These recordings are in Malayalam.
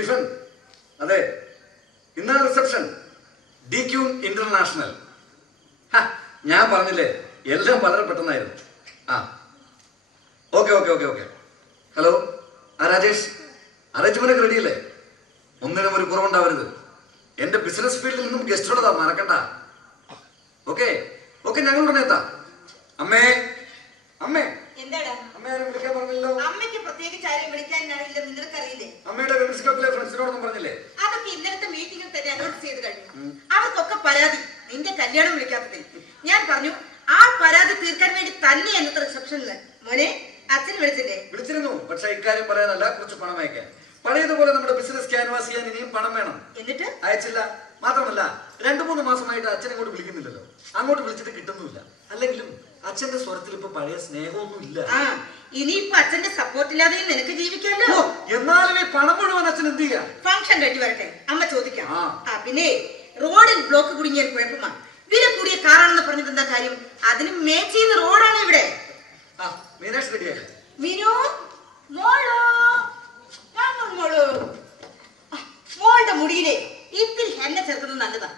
സ്റ്റീഫൻ അതെ. ഇന്നാണ് റിസപ്ഷൻ. ഡി ക്യൂൺ ഇന്റർനാഷണൽ ഞാൻ പറഞ്ഞില്ലേ എല്ലാം വളരെ പെട്ടെന്നായിരുന്നു. ആ. Okay okay okay okay. Hello ആ രാജേഷ് അറേഞ്ച്മെന്റ് ഒക്കെ റെഡിയല്ലേ ഒന്നിനും ഒരു കുറവുണ്ടാവരുത്. എന്റെ ബിസിനസ് ഫീൽഡിൽ നിന്നും ഗസ്റ്റുള്ളതാ മറക്കണ്ട. ഓക്കെ ഓക്കെ ഞങ്ങൾ ഉടനെ എത്താം അമ്മേ എന്താടാ അമ്മ ആരും വിളിക്കാൻ പറഞ്ഞില്ലല്ലോ? അമ്മയ്ക്ക് പ്രത്യേകിച്ച് ആരെയും വിളിക്കാനാവില്ല നിനക്കറിയില്ലേ അമ്മയുടെ വിമൻസ് ക്ലബിലെ ഫ്രണ്ട്സിനോടൊന്നും പറഞ്ഞില്ലേ? അതൊക്കെ ഇന്നലത്തെ മീറ്റിംഗിൽ തന്നെ അനൗൺസ് ചെയ്ത് കഴിഞ്ഞു. അവർക്കൊക്കെ പരാതി. നിന്റെ കല്യാണം വിളിക്കാത്തതിൽ. ഞാൻ പറഞ്ഞു ആ പരാതി തീർക്കാൻ വേണ്ടി തന്നെ എന്നത്തെ റിസപ്ഷനിൽ മോനെ അച്ഛൻ വിളിച്ചില്ലേ? വിളിച്ചിരുന്നു. പക്ഷെ ഇക്കാര്യം പറയാനല്ല കുറച്ച് പണം അയക്കാൻ. പഴയതുപോലെ നമ്മുടെ ബിസിനസ് ക്യാൻവാസ് ചെയ്യാൻ ഇനിയും പണം വേണം. എന്നിട്ട്? അയച്ചില്ല. മാത്രമല്ല രണ്ടു മൂന്ന് മാസമായിട്ട് അച്ഛൻ ഇങ്ങോട്ട് വിളിക്കുന്നില്ലല്ലോ. അങ്ങോട്ട് വിളിച്ചിട്ട് കിട്ടുന്നുമില്ല. അല്ലെങ്കിലും അച്ഛന്റെ സ്വരത്തിൽ ഇപ്പൊ പഴയ സ്നേഹമൊന്നും ഇല്ല ഇനിയിപ്പോ അച്ഛന്റെ സപ്പോർട്ട് ഇല്ലാതെ നിനക്ക് ജീവിക്കാമല്ലോ എന്നാലും ഈ പണം മുഴുവൻ അച്ഛൻ എന്ത് ചെയ്യാ? ഫംഗ്ഷൻ റെഡി വരട്ടെ. അമ്മ ചോദിക്കാം. ആ. പിന്നെ റോഡിൽ ബ്ലോക്ക് കുടുങ്ങിയ കുഴപ്പമാണ് വില കൂടിയ കാറാണെന്ന് പറഞ്ഞിട്ട് എന്താ കാര്യം? അതിന് മേച്ച് ചെയ്യുന്ന റോഡാണ് ഇവിടെ? മിനു മോളോ? മോളു. മോളുടെ മുടിയിലെ ഇത്തിരി ഹെന്ന ചേർക്കുന്നത് നല്ലതാ.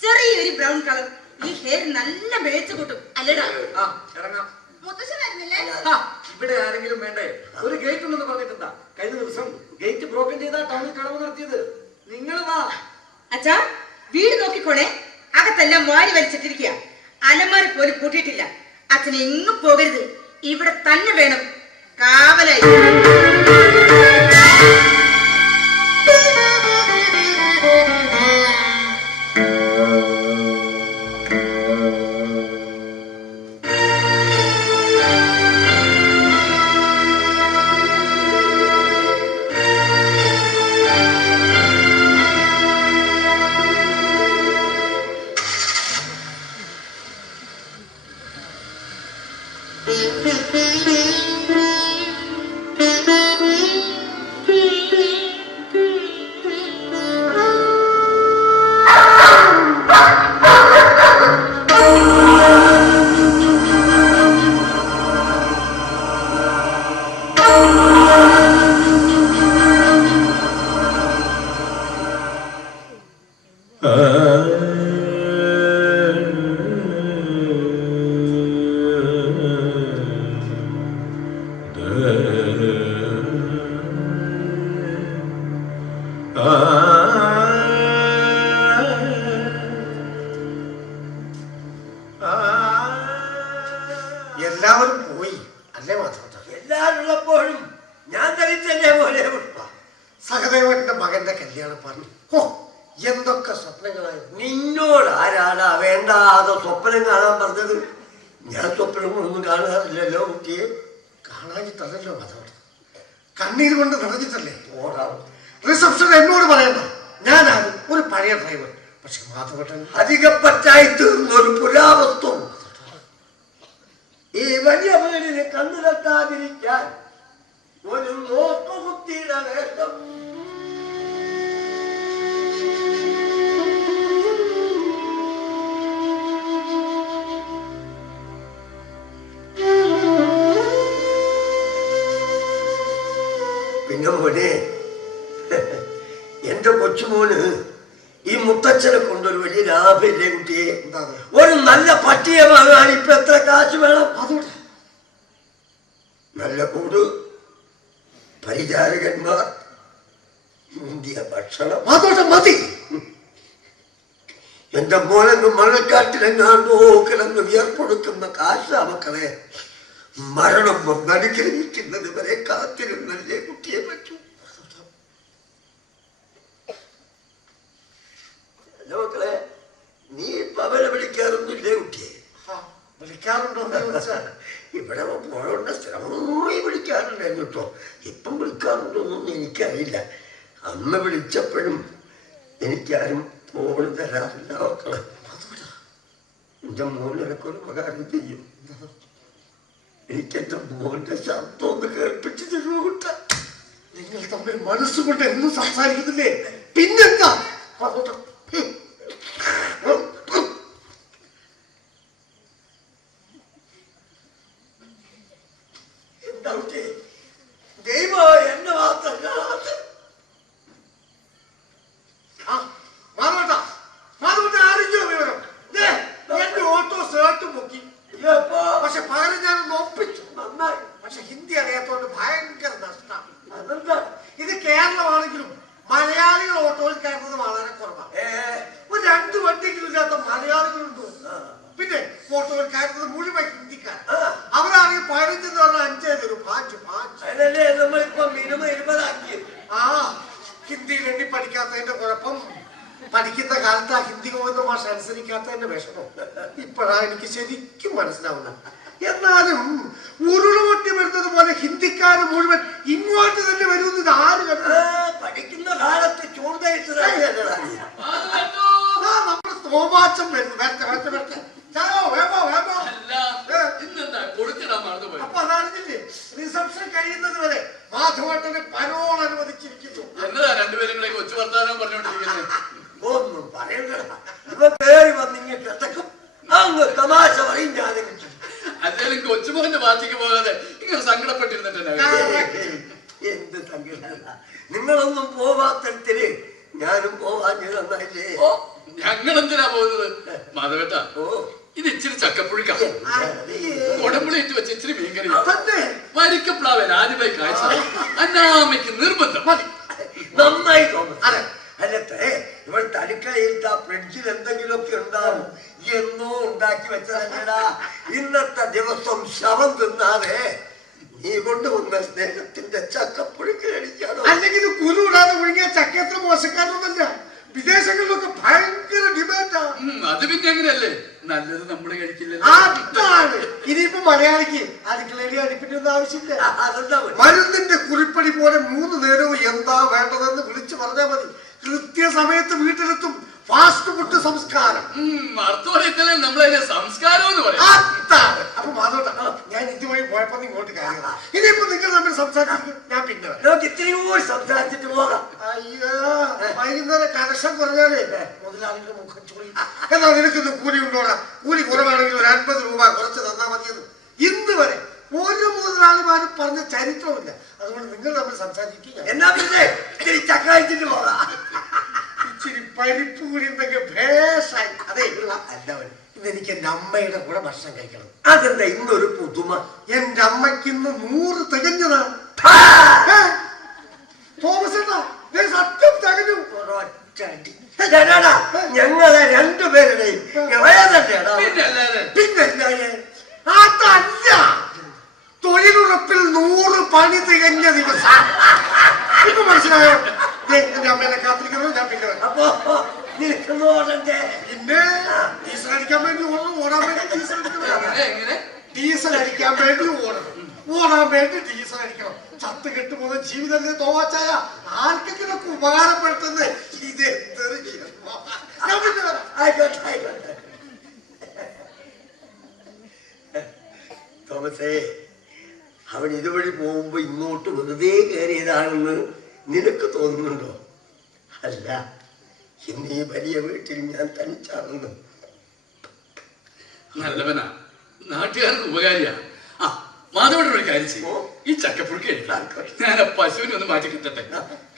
ചെറിയൊരു ബ്രൗൺ കളർ ഈ ഹെയർ നല്ല മേച്ച് കൂട്ടും. അല്ലടാ. ആ വരുന്നില്ലേ? ഇവിടെ ആരെങ്കിലും വേണ്ടേ? ഒരു ഗേറ്റ് ഉണ്ടെന്ന് പറഞ്ഞിട്ടുണ്ടാ കഴിഞ്ഞ ദിവസം ഗേറ്റ് ബ്രോക്കൺ ചെയ്താ ടൗണിൽ കളവ് നടത്തിയത് നിങ്ങൾ വാ. അച്ഛാ വീട് നോക്കിക്കോളെ. അകത്തെല്ലാം വാരി വലിച്ചിട്ടിരിക്കുക. അലമാരി പോലും കൂട്ടിയിട്ടില്ല അച്ഛനെ എങ്ങും പോകരുത്. ഇവിടെ തന്നെ വേണം. കാവലായി. Uh... സഹദേവന്റെ മകന്റെ കല്യാണം പറഞ്ഞു. ഓ എന്തൊക്കെ സ്വപ്നങ്ങളായി. നിന്നോട് ആരാടാ വേണ്ടാതെ സ്വപ്നം കാണാൻ പറഞ്ഞത്? ഞാൻ സ്വപ്നങ്ങളൊന്നും കാണാറില്ലല്ലോ കുട്ടിയെ. കാണാനിട്ടല്ലോ അതോട് കണ്ണീര് കൊണ്ട് നിറഞ്ഞിട്ടല്ലേ? ഓടാം റിസപ്ഷൻ എന്നോട് പറയണ്ട. ഞാനാണ് ഒരു പഴയ ഡ്രൈവർ. പക്ഷെ മാധവട്ടൻ അധികപ്പറ്റായി തീർന്ന ഒരു പുരാവസ്തു. ഈ വലിയ വീടിന് കണ്ണിലെത്താതിരിക്കാൻ ഒരു നോക്കുകുത്തിയുടെ വേഷം. പിന്നെ മോനെ എന്റെ കൊച്ചുമോന് ഈ മുത്തച്ഛനെ കൊണ്ടൊരു വലിയ ലാഭമില്ലേ കുട്ടിയെ? ഒരു നല്ല പട്ടിയെ വാങ്ങാൻ ഇപ്പൊ എത്ര കാശ് വേണം? അതുകൊണ്ട്. നല്ല കൂട്. പരിചാരകന്മാർ. ഇന്ത്യ ഭക്ഷണം. അതോടെ മതി. എന്റെ മോനങ്ങ് മണൽക്കാട്ടിലെങ്ങാണ്ടോ കിടന്ന് വിയർപ്പൊടുക്കുന്ന കാശ് മക്കളെ. മരണം വന്നനുഗ്രഹിക്കുന്നത് വരെ കാത്തിരുന്നല്ലേ കുട്ടിയെ പറ്റൂ. മക്കളെ നീ ഇപ്പൊ അവരെ വിളിക്കാറൊന്നുമില്ലേ കുട്ടിയെ? വിളിക്കാറുണ്ടോ ഇവിടെ പോയോണ്ട് സ്ഥിരമായി വിളിക്കാറുണ്ടായിരുന്നു കേട്ടോ. ഇപ്പം വിളിക്കാറുണ്ടോന്നൊന്നും എനിക്കറിയില്ല. അന്ന് വിളിച്ചപ്പോഴും എനിക്കാരും ഫോൺ തരാറില്ല മക്കളെ. എന്റെ മോനൊരു ഉപകാരം ചെയ്യും എനിക്ക് മോന്റെ ശബ്ദം ഒന്ന് കേൾപ്പിച്ച് തരുമോ കുട്ട? നിങ്ങൾ തമ്മിൽ മനസ്സുകൊണ്ട് എന്നും സംസാരിക്കുന്നില്ലേ? പിന്നെന്താ? പഠിക്കാത്തതിന്റെ കുഴപ്പം പഠിക്കുന്ന കാലത്ത് ആ ഹിന്ദി ഗോവിന്ദ ഭാഷ അനുസരിക്കാത്തതിന്റെ വിഷമം. ഇപ്പോഴാ എനിക്ക് ശരിക്കും മനസ്സിലാവുന്നത്. എന്നാലും ഉരുളുപൊട്ടി വരുന്നത് പോലെ ഹിന്ദിക്കാർ മുഴുവൻ ഇങ്ങോട്ട് തന്നെ വരുന്നത് ഇത് ആര് പഠിക്കുന്ന കാലത്ത് നമ്മുടെ തോമാച്ചം വരുന്നു. വരട്ടെ വരട്ടെ വരട്ടെ. ചായോ വേമോ വേമോ അപ്പൊ അതറിഞ്ഞില്ലേ റിസപ്ഷൻ കഴിയുന്നത് വരെ മാധവേട്ടനെ പരോൾ അനുവദിച്ചിരിക്കുന്നു. എന്നതാ രണ്ടുപേരും കൂടെ കൊച്ചു വർത്താനം പറഞ്ഞോണ്ടിരിക്കുന്നത് ഒന്നും പറയണ്ടടാ ഇവ പേര് വന്നിങ്ങ കിടക്കും. അങ്ങ് തമാശ പറയും ഞാനും. അല്ലേലും കൊച്ചുമോഹന്റെ പാർട്ടിക്ക് പോകാതെ ഇങ്ങനെ സങ്കടപ്പെട്ടിരുന്നിട്ടുണ്ടാവും എന്ത് തങ്കിടല്ല നിങ്ങളൊന്നും പോവാത്തരത്തിൽ ഞാനും പോവാഞ്ഞത് നന്നായില്ലേ ഓ ഞങ്ങൾ എന്തിനാ പോകുന്നത്? മാധവേട്ട ഓ. ഇത് ഇച്ചിരി ചക്കപ്പുഴിക്കാം. കൊടമ്പുളിയിട്ട് വെച്ച് ഇച്ചിരി മീൻകറി. തന്നെ വരിക്കപ്ലാവൻ ആദ്യമായി കാഴ്ച അന്നാമയ്ക്ക് നിർബന്ധം. മതി. നന്നായി തോന്നുന്നു അതെ. അല്ലത്തെ ഇവിടുത്തെ അടുക്കളയിൽ ആ ഫ്രിഡ്ജിൽ എന്തെങ്കിലുമൊക്കെ ഉണ്ടാവും. എന്നോ ഉണ്ടാക്കി വെച്ചതല്ലടാ. ഇന്നത്തെ ദിവസം ശവം തിന്നാതെ നീ കൊണ്ടുവന്ന സ്നേഹത്തിന്റെ ചക്കപ്പുഴുക്ക് കഴിക്കാണോ അല്ലെങ്കിൽ കുരു ഇടാതെ ഒഴുകിയ ചക്കയത്ര മോശക്കാരൊന്നല്ല വിദേശങ്ങളിലൊക്കെ ഭയങ്കര ഡിമാൻഡാ. അത് പിന്നെ അങ്ങനെയല്ലേ നല്ലത് നമ്മൾ കഴിക്കില്ലല്ലോ അതാണ് ഇനിയിപ്പോ മലയാളിക്ക് അടുക്കളയിൽ അടുപ്പിന്റെ ആവശ്യമില്ല. അതെന്താ മരുന്നിന്റെ കുറിപ്പടി പോലെ മൂന്ന് നേരവും എന്താ വേണ്ടതെന്ന് വിളിച്ചു പറഞ്ഞാൽ മതി. കൃത്യസമയത്ത് വീട്ടിലെത്തും. ഫാസ്റ്റ് ഫുഡ് സംസ്കാരം. ഉം, അർത്ഥം അറിയത്തില്ലേ? നമ്മളതിനെ സംസ്കാരം എന്ന് പറയാം. അതാണ്. അപ്പൊ മാധവട്ട ഞാൻ ഇതുവഴി പോയപ്പോ ഇങ്ങോട്ട് കാര്യമാണ് ഇനിയിപ്പോ നിങ്ങൾ തമ്മിൽ സംസാരിക്കും ഞാൻ പിന്നെ. നമുക്ക് ഇത്തിരി കൂടി സംസാരിച്ചിട്ട് പോകാം. അയ്യോ വൈകുന്നേരം കലക്ഷൻ കുറഞ്ഞാലേ മുതലാളിയുടെ മുഖം ചൊറി. എന്നാ നിനക്കിന്ന് കൂലി ഉണ്ടോടാ? കൂലി കുറവാണെങ്കിൽ ഒരു അൻപത് രൂപ കുറച്ച് തന്നാ മതിയെന്ന്. ഇന്ന് വരെ ഒരു മുതലാളിമാരും പറഞ്ഞ ചരിത്രമില്ല. അതുകൊണ്ട് നിങ്ങൾ തമ്മിൽ സംസാരിക്കുക ഞാൻ എന്നാ പിന്നെ? കഴിച്ചിട്ട് പോകാം. ഇച്ചിരി പരിപ്പ് കൂടി ഉണ്ടെങ്കിൽ ഭേഷായി. അതെ അല്ല മതി. ഇന്ന് എനിക്ക് എന്റെ അമ്മയുടെ കൂടെ ഭക്ഷണം കഴിക്കണം. അതെന്താ ഇന്നൊരു പുതുമ. എന്റെ അമ്മയ്ക്ക് ഇന്ന് നൂറ് തികഞ്ഞതാണ്? തോമസ് സത്യം തകഞ്ഞു. ഞങ്ങളെ രണ്ടുപേരുടെയും പിന്നെ അതല്ല. തൊഴിലുറപ്പിൽ നൂറ് പണി തികഞ്ഞ ദിവസം. ഇപ്പൊ മനസ്സിലായോ? ദേ, അമ്മേനെ കാത്തിരിക്കുന്നു ഞാൻ പിന്നെ. അപ്പൊ നിനക്ക് നോടണ്ടേ പിന്നെ ഡീസൽ അടിക്കാൻ വേണ്ടി ഓടണം ഓടാൻ വേണ്ടി ഡീസൽ അടിക്കണം. ഡീസൽ അടിക്കാൻ വേണ്ടി ഓടണം. ഓടാൻ വേണ്ടി ഡീസൽ അടിക്കണം. ചത്ത് കെട്ടുപോകുന്ന ജീവിതത്തിലെ തോവാച്ചായ? ആർക്കെങ്കിലും ഒക്കെ ഉപകാരപ്പെടുത്തുന്നത് ഇത്. ആയിക്കോട്ടെ ആയിക്കോട്ടെ. തോമസേ അവൻ ഇതുവഴി പോകുമ്പോ ഇങ്ങോട്ട് വെറുതെ കയറിയതാണെന്ന് നിനക്ക് തോന്നുന്നുണ്ടോ? അല്ല ഇന്ന് ഈ വലിയ വീട്ടിൽ ഞാൻ തനിച്ചാണെന്ന്. നല്ലവനാ. നാട്ടുകാർക്ക് ഉപകാരിയാ. ആ മാധവയുടെ ഒരു കാര്യം ചെയ്യുമോ ഈ ചക്കപ്പുഴുക്ക് ഞാൻ പശുവിനെ ഒന്ന് മാറ്റി കിട്ടട്ടെ.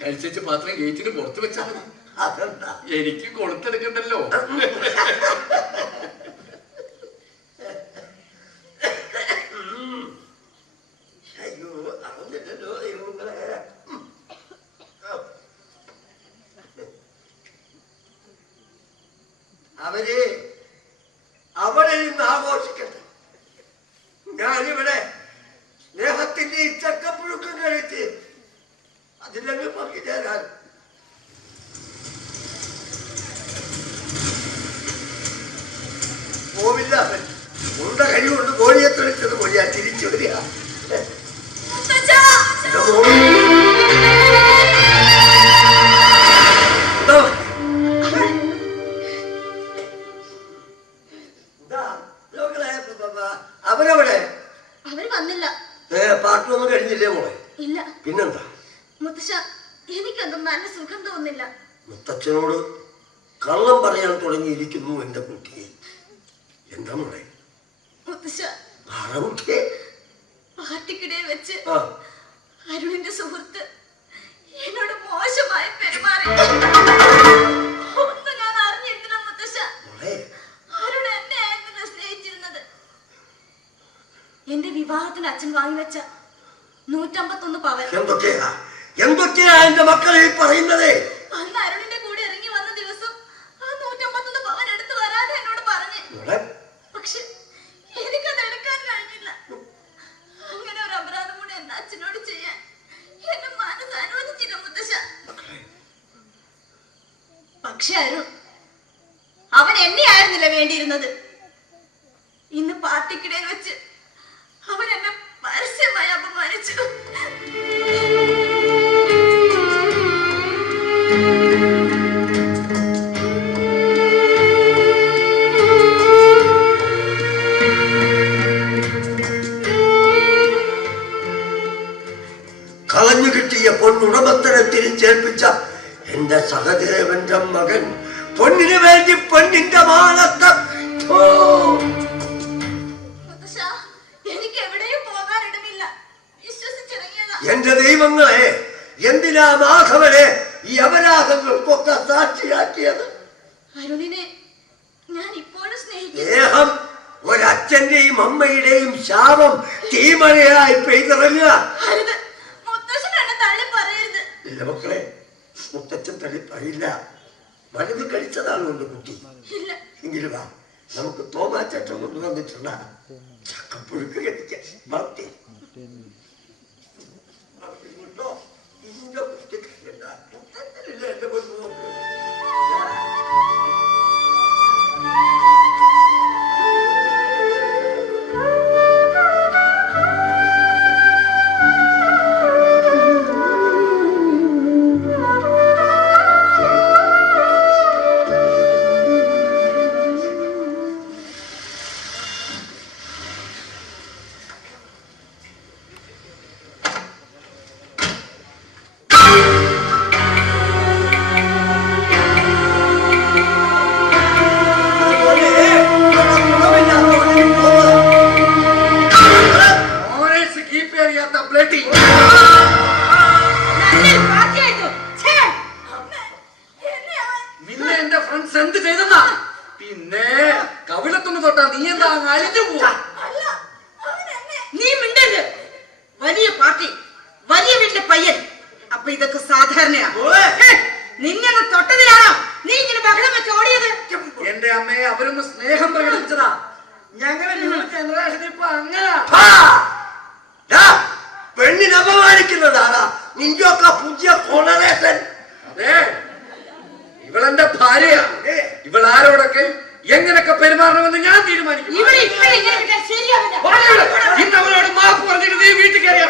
കഴിച്ചു പാത്രം ഗേറ്റിന് പുറത്ത് വെച്ചാൽ മതി. അതെന്താ? എനിക്ക് കൊളുത്തെടുക്കണ്ടല്ലോ. കള്ളം പറയാൻ തുടങ്ങിയിരിക്കുന്നു എന്റെ കുട്ടി എന്താ മോളെ? പാർട്ടിക്കിടെ വെച്ച് അരുണിന്റെ സുഹൃത്ത് എന്നോട് മോശമായി പെരുമാറി. ഞാൻ അറിഞ്ഞിരുന്നില്ല മുത്തശ്ശ. അരുൺ എന്നെ സ്നേഹിച്ചിരുന്നത്. എന്റെ വിവാഹത്തിന് അച്ഛൻ വാങ്ങി വെച്ച നൂറ്റമ്പത്തൊന്ന് പവൻ. എന്തൊക്കെയാ? എന്തൊക്കെയാ എന്റെ മക്കളെ പറയുന്നത്? അന്ന് അരുണിന്റെ സഹദേവന്റെ മകൻ പൊന്നിനു വേണ്ടി പൊന്നിന്റെ മാനത്ത എന്റെ ദൈവങ്ങളെ എന്തിനാ മാധവനെ ഈ അപരാധങ്ങൾക്കൊക്കെ സാക്ഷിയാക്കിയത്? സ്നേഹം ഒരച്ഛന്റെയും അമ്മയുടെയും ശാപം തീമഴയായി പെയ്തിറങ്ങുക. ഇല്ല മക്കളെ മുത്തച്ഛൻ തളിപ്പറിയില്ല പറയില്ല മരുന്ന് കഴിച്ചതാണ് കൊണ്ട് കുട്ടി. എങ്കിലും വാ നമുക്ക് തോമാച്ചേട്ടൻ കൊണ്ടുവന്നിട്ടുള്ള ചക്കപ്പുഴുക്ക് കഴിക്കാം. ബാക്കി ഉണ്ടോ? ഇന്റെ കുട്ടിക്ക് എന്താ? മുത്തച്ഛനില്ലേ എന്റെ തൊട്ടതിലാണോ? നീ ഇങ്ങനെ ബഹളം വെച്ച് ഓടിയത്? എന്റെ അമ്മയെ അവരൊന്ന് സ്നേഹം പ്രകടിപ്പിച്ചതാ. ഞങ്ങളെ ന്യൂ ജനറേഷൻ ഇപ്പൊ അങ്ങനെ. പെണ്ണിനെ അപമാനിക്കുന്നതാടാ. നിന്റെയൊക്കെ പുതിയ കോളറേഷൻ. അതെ ഇവളെന്റെ ഭാര്യയാണ് ഇവൾ ആരോടൊക്കെ എങ്ങനെയൊക്കെ പെരുമാറണമെന്ന് ഞാൻ തീരുമാനിക്കും ഇന്ന് അവളോട് മാപ്പ് പറഞ്ഞിട്ട് നീ വീട്ടിൽ കയറിയാ